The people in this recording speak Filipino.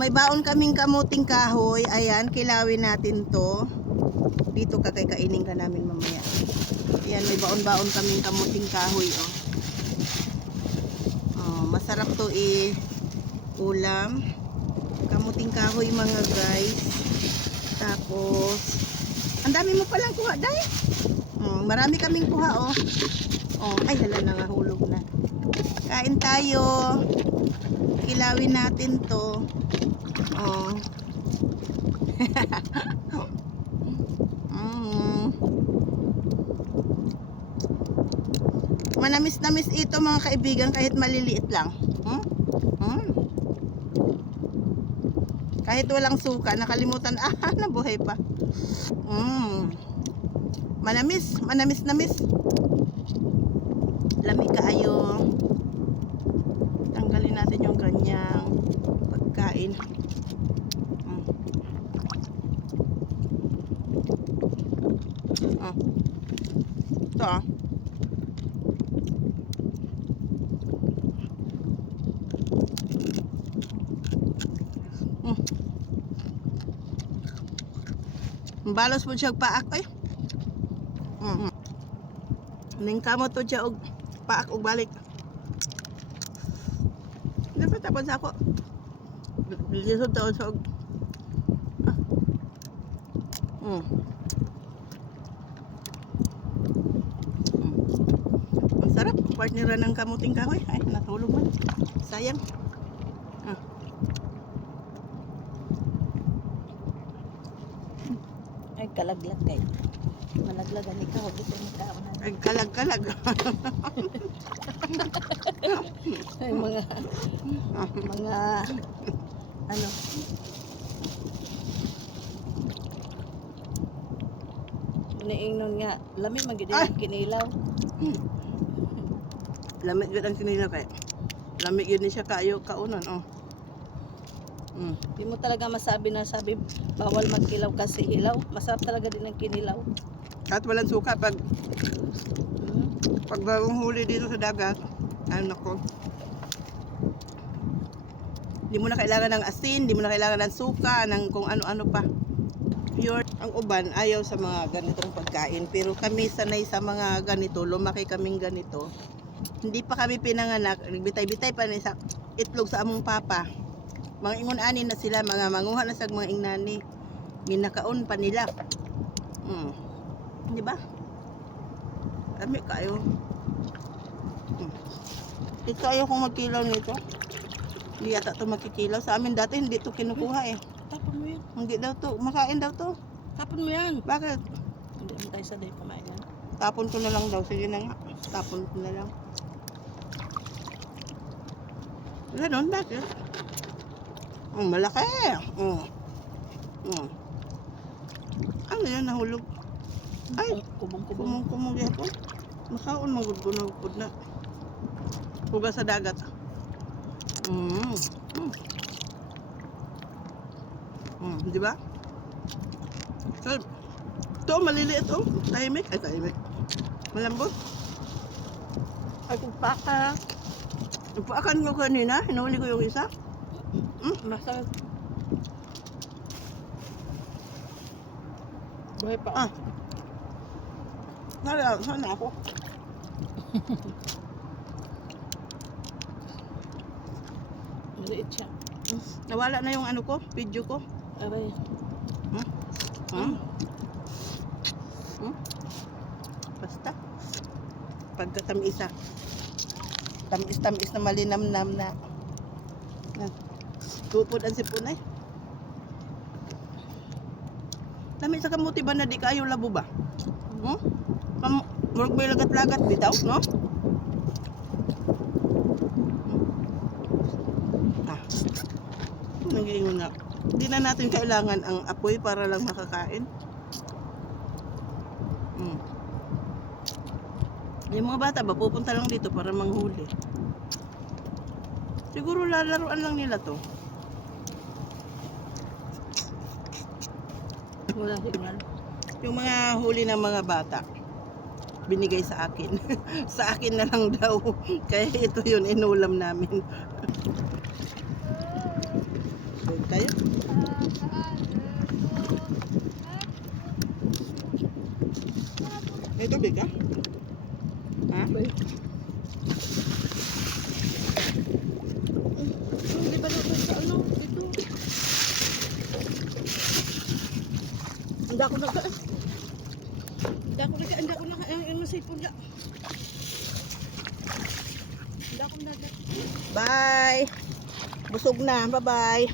May baon kaming kamuting kahoy. Ayan, kilawin natin to. Dito kainin ka namin mamaya. Ayan, may baon-baon kaming kamuting kahoy, oh. Oh, masarap to ulam. Kamuting kahoy mga guys. Tapos, ang dami mo palang kuha, Day. Marami kaming kuha, oh. Oh, ay, hala, nangahulog na. Kain tayo. Kilawin natin to. Oh. Manamis-namis ito mga kaibigan kahit maliliit lang. Kahit walang suka, nakalimutan. Nabuhay pa. Manamis-namis. Lamig kaayo. Tanggalin natin yung kanyang pagkain. Ito balos mo siya paak ay. Ning kamo to siya og paak og balik. Dapat tapon sa ako. Lisod taon sa og. Ang sarap, partner ng kamuting kahoy. Ay, natulog man. Sayang. Ay, kalaglag kayo. Malaglagan ikaw. Gusto mo tao na. Ay, kalag-kalag. Ay, mga ano. Niingnon nga. Lami magiging ang kinilaw. Lamig yun ang kinilaw kay. Lamig yun siya kayo kaunon, oh. Di mo talaga masabi na sabi bawal magkilaw kasi hilaw. Masarap talaga din ang kinilaw. Kahit walang suka pag bagong huli dito sa dagat, ano nako. Di mo na kailangan ng asin, di mo na kailangan ng suka, ng kung ano-ano pa. Pure. Ang uban ayaw sa mga ganitong pagkain, pero kami sanay sa mga ganito, lumaki kaming ganito. Hindi pa kami pinanganak, nagbitay-bitay pa ni sa itlog sa among papa. Mga ingon-ani na sila, mga manguha na sa mga ingnani. Ginakaon pa nila. Di ba? Dami kayo. Ito ayaw kong magkilaw nito. Hindi yata ito magkikilaw. Sa amin dati hindi ito kinukuha eh. Tapon mo yan. Hindi daw to. Makain daw to. Tapon mo yan. Bakit? Hindi mo tayo sa day kumain yan. Tapon ko na lang daw. Sige na nga. Tapon ko na lang. Ganon, bakit? Malaki. Ano yan, nahulog? Ay, kubong-kubong. kumong yapon. Makaon, magudgunagpod na. Huga sa dagat. Di ba? So, ito, maliliit oh. Tahimik. Ay, tahimik. Malambot. Ay, paka. Nagpaakan ko kanina. Hinuli ko yung isa. Masarap. Buhay pa. Sana ako. Maliit siya. Nawala na yung ano ko, video ko. Aray. Basta. Pagkatamis tamis na malinamnam na. Tupod ang sipunay. Dami sa kamuti ba na di kayo labo ba? Murag may lagat-lagat bitaw, no? Nag-iingon na. Hindi na natin kailangan ang apoy para lang makakain. Yung mga bata ba, pupunta lang dito para manghuli. Siguro lalaruan lang nila to. Wala signal. Yung mga huli ng mga bata, binigay sa akin. Sa akin na lang daw. Kaya ito yun, inulam namin. Tayo? May tubig ka? Ha? Hindi ba doon sa ano? Dito. Hindi ako nag... Hindi ako naka... Ang masipon ka. Hindi ako nag... Bye! Busog na. Bye-bye.